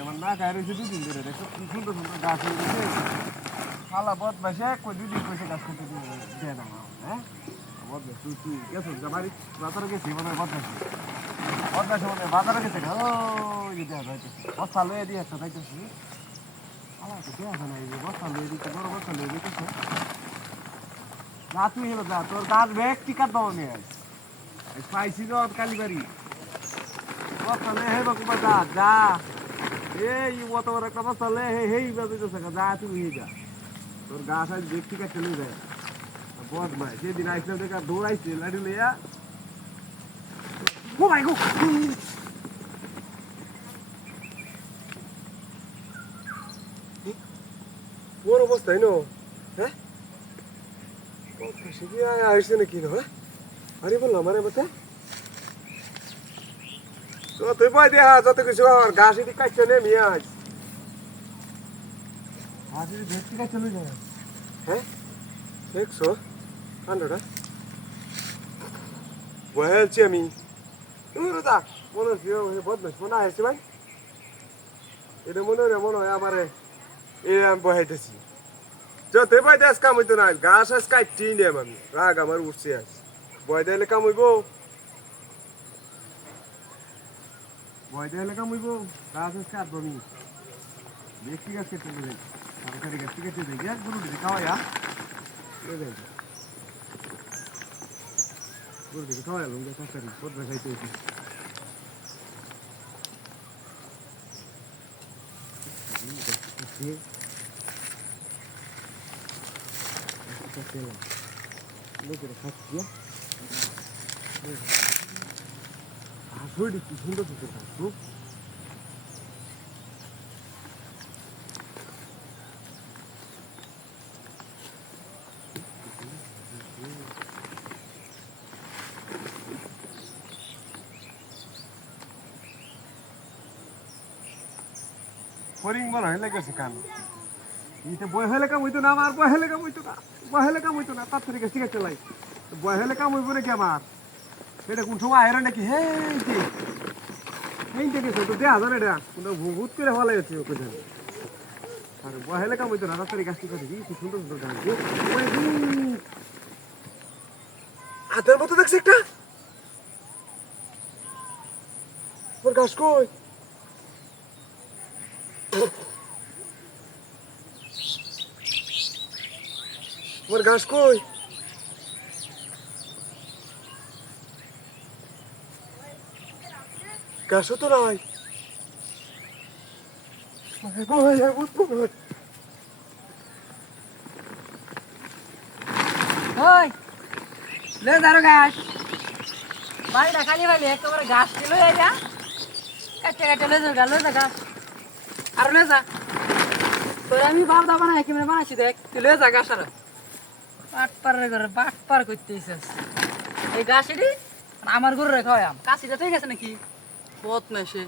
আমার না খাই রয়েছে দুদিন ধরে দেখো কি সুন্দর সুন্দর গাছ হয়ে গেছে শালা বদমাইশে কই দুদিন কইছে গাছ করতে দিয়ে না হ্যাঁ বদমাইশ তুই গেছো বাড়ি বাজারে গেছি মনে হয় বদমাইশ বদমাইশ মনে হয় বাজারে গেছে ওই যে দেয়া যাইতেছে বস্তা লয়ে দিয়ে একটা যাইতেছি শালা তো দেয়া যায় না এই যে বস্তা লয়ে দিতে বড় বস্তা লয়ে দিতেছে না তুই হলো যা তোর গাছ ব্যাগ টিকার দাও নিয়ে আয় পাইছি তো কালীবাড়ি বস্তা লয়ে হেবা কুবা যা যা এই অত বড় একটা বস্তা লয়ে হেই বাজেতেছে যা তুই নিয়ে যা তোর গাছ আজ ব্যাগ টিকার চলে যায় বদমাই সেদিন আইসলাম দেখা দৌড়াইছে লাঠি লইয়া ও ভাই গো বড় অবস্থায় নো হ্যাঁ সে কি আসছে নাকি না হ্যাঁ আরে বললাম আরে বাতা তো তুই পাই দেখা যত কিছু আর ঘাস এদিকে কাটছে নে মিয়া আজ ঘাস এদিকে ভেটকি কাটছে লই যায় হ্যাঁ দেখছো কাণ্ডটা বহেলছি আমি তুমি দা মনে হচ্ছে বদমাস মনে আসছে ভাই এটা মনে হয় আমারে এ আমি বহাইতেছি যত ভাই দেশ কাম হইতো না ঘাস আজ কাটছি নিলাম আমি রাগ আমার উঠছে আজ বয় দিলে কাম হইব বয় দিলে কাম হইব ঘাস আজ কাটবো আমি দেখি গাছ কেটে দেবে সরকারি গাছ কেটে দেবে এক গরু দিকে খাওয়াইয়া গরু দিকে খাওয়াইলাম যে তরকারি বদলা খাইতে হইছে লোকেরা খাচ্ছি কি সুন্দর সুন্দর ঘাস খুব ফরিং মনে হয় লেগেছে কান এটা বয় হলে কাম হইতো না আমার বয় হলে কাম হইতো না বয় হলে কাম হইতো না তার থেকে ঠিক আছে লাই বয় হলে কাম হইব নাকি আমার এটা কোন সময় আয়রন নাকি হে এই দেখেছো তো দেয়া জানে এটা কোনো ভূত করে হলে আছে ওকে জানে আর বয় হলে কাম হইতো না তার থেকে গাছটি করে কি সুন্দর সুন্দর গাছ হাতের মতো দেখছে একটা ওর গাছ কই ওর ঘাস কই ঘাসও তো নাই ওই লে দাঁড়ো ঘাস বাড়িটা খালি খালি একেবারে ঘাস ছিল এটা কাটতে কাটতে লয়ে যা ঘাস আর লয়ে যা তোর আমি বাপ দা বানাই কেমন বানাইছি দেখ তুই লয়ে যা ঘাস আর বাট পার করতে ইচ্ছাস এই ঘাস এটি আমার গরু রেখা হয় কাশিটা ঠিক আছে নাকি বহুত মেশে